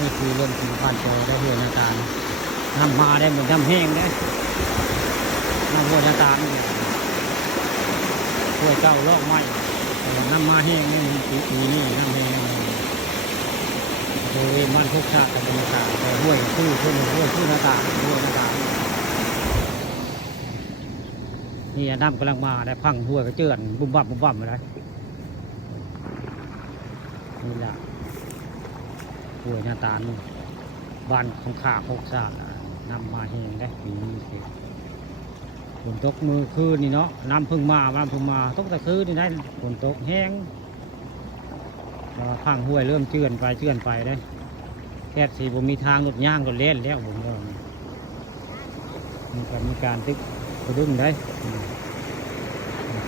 นี่คือเรื่องจริงผ่านโจได้เห็นอาการน้ำมาได้เหมือนน้ำแห้งได้น้ำหัวอาการหัวเจ้าลอกไม้น้ำมาแห้งนี่ปีนี่น้ำแห้งโดยมันทุกชาติกับบรรยากาศแต่ห้วยชื่อห้วยชื่อหน้าตาห้วยหน้าตานี่น้ำกำลังมาได้พังห้วยกระเจือนบุ้มบั่มอะไรนี่แหละห้วยหน้าตาบ้านของข้าโคกชาติน้ำมาแห้งได้ปีนี้ฝนตกมือคืนนี่เนาะน้ำพึ่งมาตกแต่คืนนี่ได้ฝนตกแห้งพังห้วยเริ่มเจือนไปได้แค่สีผมมีทางรถย่างรถเล่นแล้วผมก็มีการตึกกระดึงได้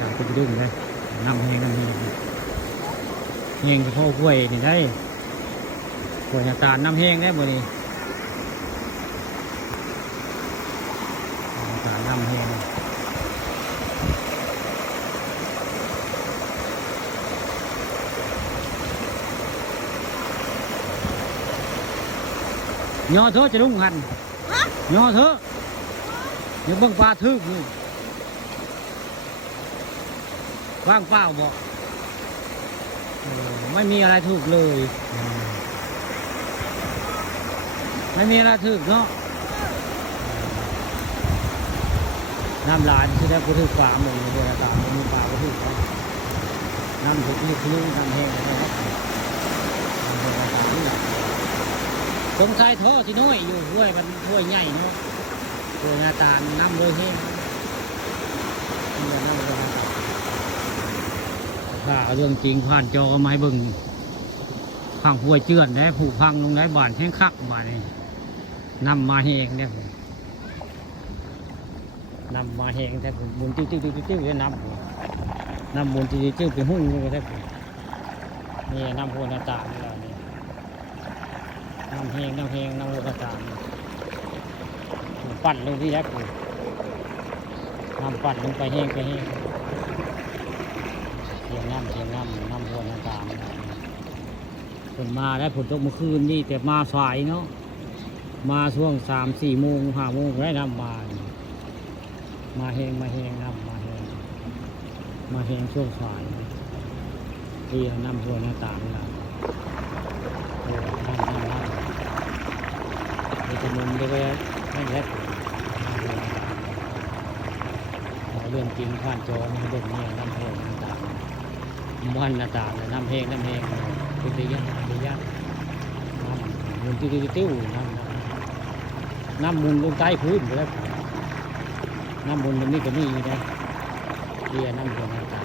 การตึกกระดึงได้น้ำแห้งแห้งกระเพาะห้วยนี่ได้ห้วยตาลน้ำแห้งได้บ่นี่ตาลน้ำแห้งย่อเถอะจะลุ่งหันย่อเถอะอย่าบังปลาทึกนี่ว่างเปล่าบอกไม่มีอะไรถูกเลยไม่มีอะไรถูกเนาะน้ำลายที่ได้ก็ถูกปลาหมดเลยนะตาไม่มีปลาก็ถูกน้ำถูกนี่คือน้ำแห้งนะครับสงสัยท่อที่น้อยอยู่ห้วยมันห้วยใหญ่เนาะห้วยหน้าตาน้ำเลยแห้งน้ำเลยถ้าเรื่องจริงผ่านจอไม้บึงพังห้วยเจือนได้ผูกพังลงได้บ้านแห้งคักบ้านนี่น้ำมาแห้งเนี่ยน้ำมาแห้งแต่ผมบุญจิ้วได้น้ำบุญจิ้วเป็นหุ้นเลยได้ผมนี่น้ำห้วยหน้าตานี่แหละนี่น้ำแห้งน้ำห้วยหน้าตาปั่นลงที่แรกผมน้ำปั่นลงไปแห้งเสียงน้ำหัวน้ำตาลฝนมาได้ฝนตกเมื่อคืนนี่แต่มาสายเนาะมาช่วง3-4 โมง5 โมงได้น้ำมาแห้งน้ำมาแห้งช่วงสายที่น้ำหัวน้ำตาลนะน้ำจะมุนไปให้แรกเรื่องจริงผ่านจอมันเรื่องนี้น้ำหัวน้ำตาลมันหน้าตาน้ำแห้งเป็นระยะน้ำมุนติ้วน้ำมุนลงใต้พื้นไปแล้วน้ำมุนตรงนี้ก็มีนะเรียน้ำหัวน้ำตาล